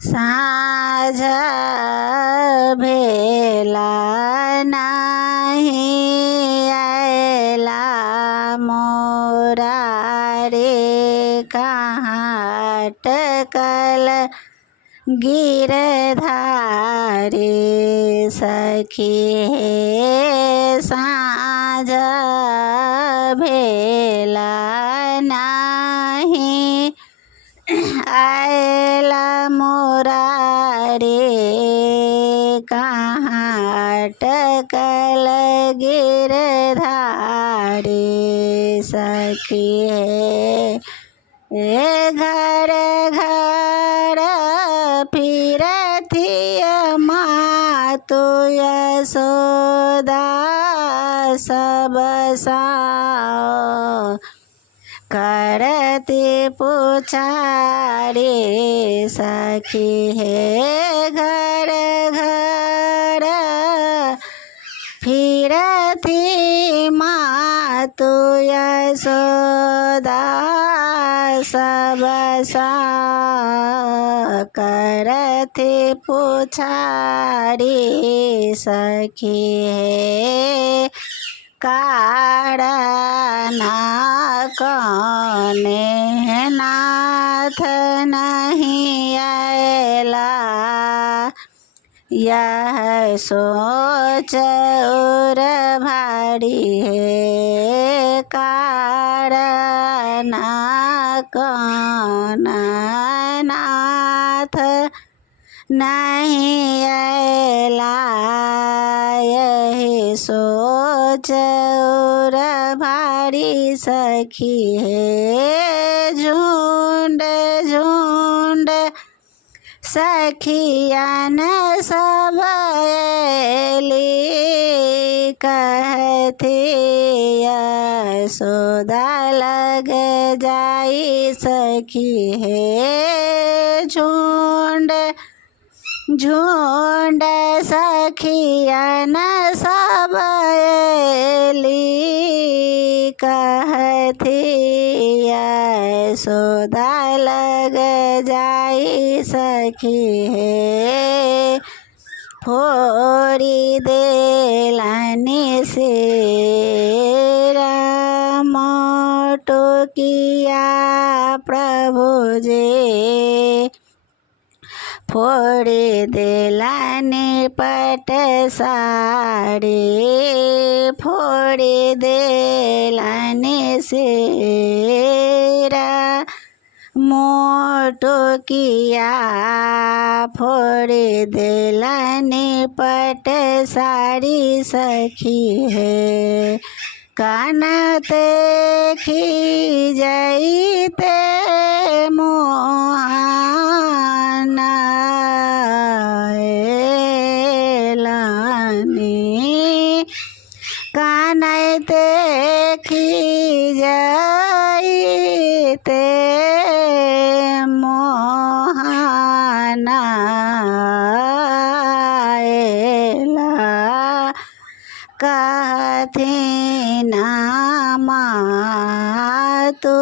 साँझ भेला नाही आएला मोरा रे कहाँ अटकल गिरधारी सखी हे साँझ भेला नाही आएला मोरा रे कहाँ अटकल गिरधारी सखी हे घर घर फिरती मातु यशोदा सब साओ करती पुचारी सखी हे घर घर फिरती मातु यशोदा सब साओ करती पुचारी सखी हे कारण कौने नाथ नहीं आएला यह सोच और भारी है कारण कौन नाथ नहीं आएला यही सोच और भारी सखी है झुंड झुंड सखियन सब एली कहती यशोदा लग जाई सखी है झुंड झुंड सखियन सब एली कहती यशोदा लग जाई सखी है फोड़ी देलानी से मोटो किया प्रभु जे फोड़ी देलानी पट साड़ी फोड़ी देलानी सेरा मोटो किया फोड़ी देलानी पट साड़ी सखी है कानते खी जाइते मोहाना एलानी कानते खी जाइते मोहाना एला कहती नामा तो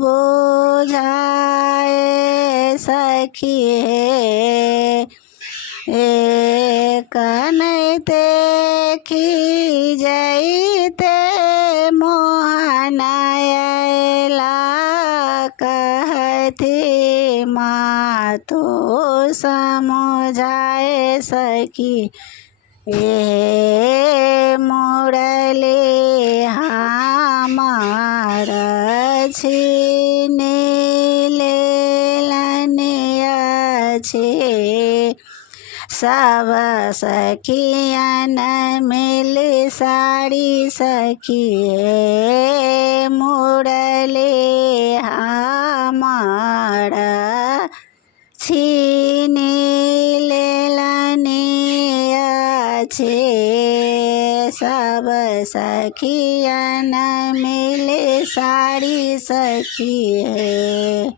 बुझाए सखी है एक नैते खी जाइते मोहनायला कहती माँ तो समझाए सखी ये मुरली हमार छीन लेलनिया छे सब सखियन मिल साड़ी सखिए मुरली हमार छीन लेलनिया छे सब सखियन मिल साड़ी सखिए।